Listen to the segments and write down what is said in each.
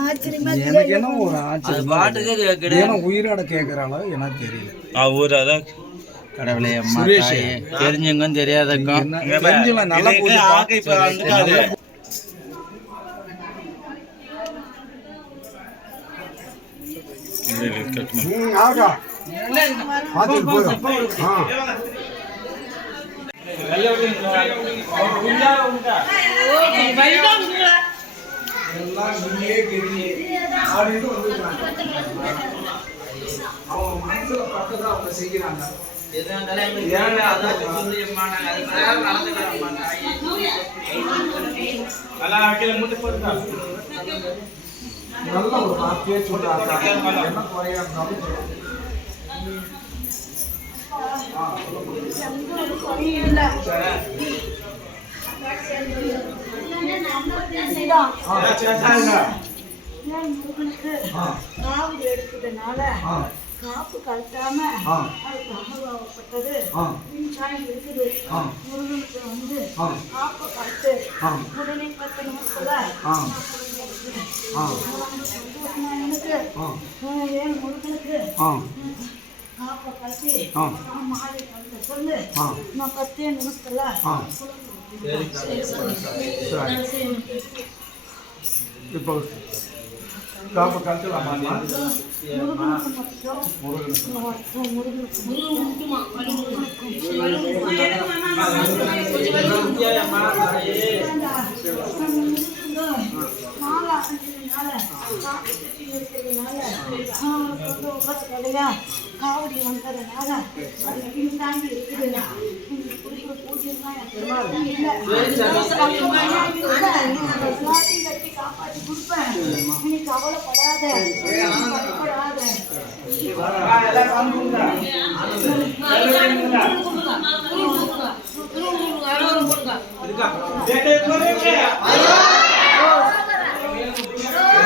ஆச்சரியமா எனக்கு என்ன ஒரு ஆச்சரியம்? உயிரோட கேட்கறாளோ எனக்கு தெரியல. அவர் அதான் கடவுளே அம்மா சுரேஷ். தெரிஞ்சவங்க தெரியாதக்கும் நல்லா எல்லாம் நீயே கெதி அப்படின்னு வந்துருக்காங்க அவங்க மனசுல பட்டதை அவங்க செய்யறாங்க நல்ல ஒரு வார்த்தையே சொல்றாங்க என்ன குறையா இருந்தாலும் சொல்லு. ஆ, காவடி எடுத்ததுனால ஆ, காப்பு கழட்டாம ஆ, அது பாவப்பட்டது இருக்குது முருகனுக்கு வந்து காப்பு கலத்து ஆ. உடனே பத்து நிமிஷத்துல சந்தோஷமா எனக்கு ஏன் முருகனுக்கு ஆ, காப்பை கட்டி ஆ. மாலை கழுத்த சொல்லு நான் பத்தே நிமிஷத்துல ஆ. சரி. இப்போ காப்ப கழுத்தலாமா முருகனுக்கு மட்டும் முருகனுக்கு முருகனுக்கு மாலை அணிஞ்சதுனால, காப்பு கட்டி இருக்கிறதுனால, ஆ, காவடி வந்ததுனால அது இன்னும் தாண்டி கொடுப்பேன் நீ கவலைப்படாத பயப்படாத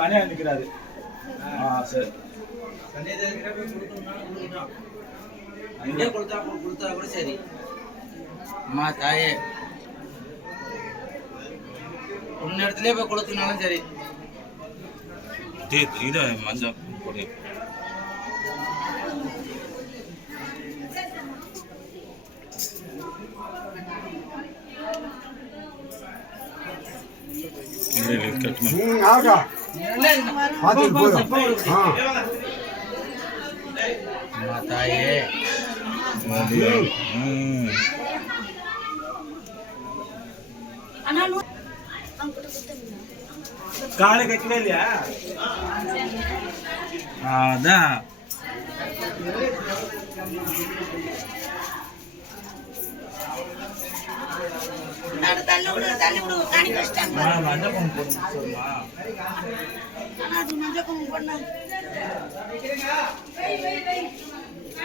மணியா நிக்கிறாரு. ஆ சரி. அங்கே கொடுத்தா கொடுத்தா கூட சரி அம்மா தாயே உன்ன இடத்துல போய் கொடுத்தனாலும் சரி தீ- இது மஞ்சள் பொடி இல்லை, இல்லை, கட்டுமா. அம்மா தாயே ம். காலை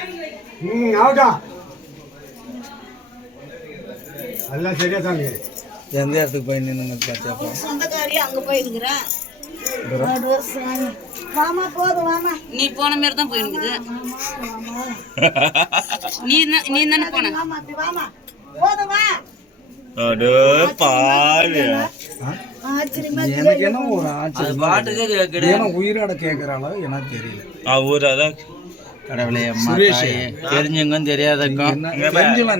கட்டவே இல்லையா அதான் தள்ளி விடு தள்ளி விடு காணி வச்சிட்டாங்க ஆ, மஞ்சள் பொண்ணு போடுங்க சொல்லுமா ஆனா அது மஞ்சள் குங்குமம் பண்ண எல்லாம் சரியா தாங்க எந்த இடத்துக்கு போய் நின்று பார்த்தியாப்பா சொந்தக்காரி அங்க போயிருக்கிறேன் நடுவே சாமி. வாமா போதும் வாமா. நீ போன மாதிரி தான் போயிருக்குது. வாமா நீ தான்- நீ தானே போன? வாமா போதும் அடே எனக்கு என்ன ஒரு ஆச்சரியம்? பாட்டுக்கே உயிரோட கேட்கறாளோ எனக்கு தெரியல. அவர் அதான் கடவுளே அம்மா தெரிஞ்சவங்க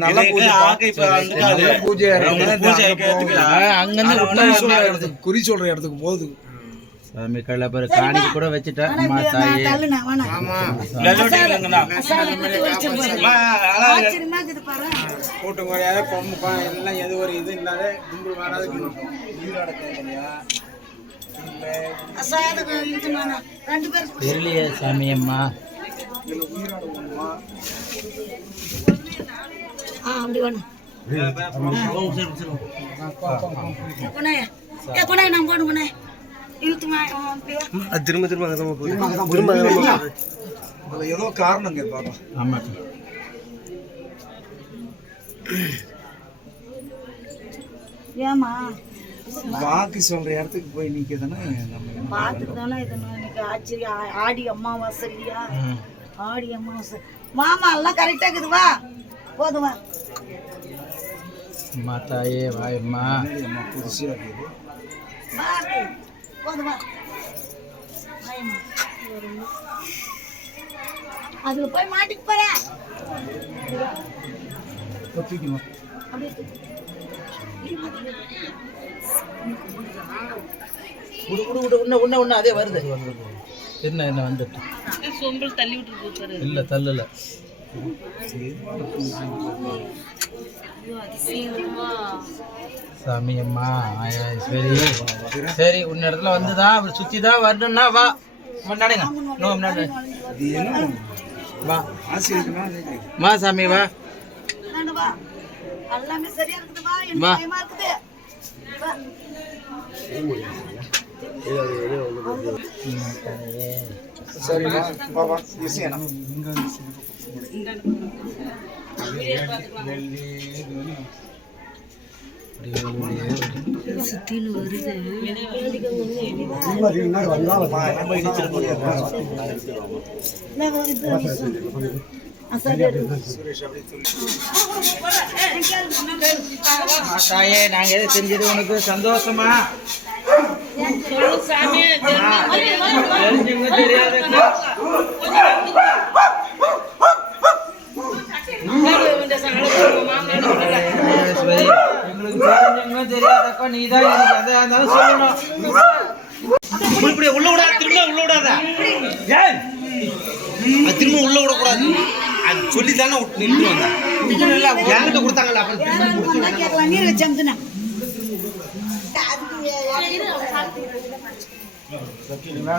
நல்ல பூஜை. அங்கிருந்து குறி சொல்ற இடத்துக்கு குறி சொல்ற இடத்துக்கு போகுது. சாமி கல்ல பேர் காணிக்கு கூட வச்சுட்டேன் அம்மா தாயே. கூட்டம் குறையாத பொம்மை எல்லாம் எது ஒரு இது இல்லாத கும்பல் வராது. தெரியலையே சாமி அம்மா இதுல உயிரோட ஒண்ணுமா ஆ அப்படி வேணும் திரும்ப திரும்ப திரும்ப ஏதோ காரணம் கேட்பாங்க. ஆமா. ஏமா வாக்கு சொல்ற இடத்துக்கு போய் நிக்கதானே பார்த்துட்டு தானே இது நான் இன்னைக்கு ஆச்சரியம் ஆ- ஆடி அமாவாசை இல்லையா. ஆடி அமாவாசை மாமா எல்லாம் கரெக்டாக இருக்குது வா. போதும் வா. அம்மா தாயே வாயம்மா. நம்ம புதுசா இருக்குது. வா அப்படி. போதும் வா. வாயம்மா. அதுல போய் மாட்டிக்கு போறேன் உன்ன உன்ன அதே வருது. என்ன என்ன வந்துட்டு? இல்ல தள்ளல. சாமி அம்மா ஆயா சரி. சரி உன்ன இடத்துல வந்துதான் அவர் சுத்தி தான் வரணும்னா வா. முன்னாடிங்க நோ முன்னாடி வா. வா சாமி வா. வா. எல்லாமே சரியா நான் நாங்க எதை செஞ்சது? உனக்கு சந்தோஷமா? தெரிஞ்சவங்க தெரியாதவங்க. ஈஸ்வரி, எனக்கு எதா இருந்தாலும் சொல்லணும் இப்படி உள்ள விடாத திரும்ப உள்ள விடாத. ஏன்? திரும்ப உள்ள விடக்கூடாது. அது சொல்லி தானே நின்று வந்தேன் என்கிட்ட கொடுத்தாங்கல்ல அப்புறம் திரும்ப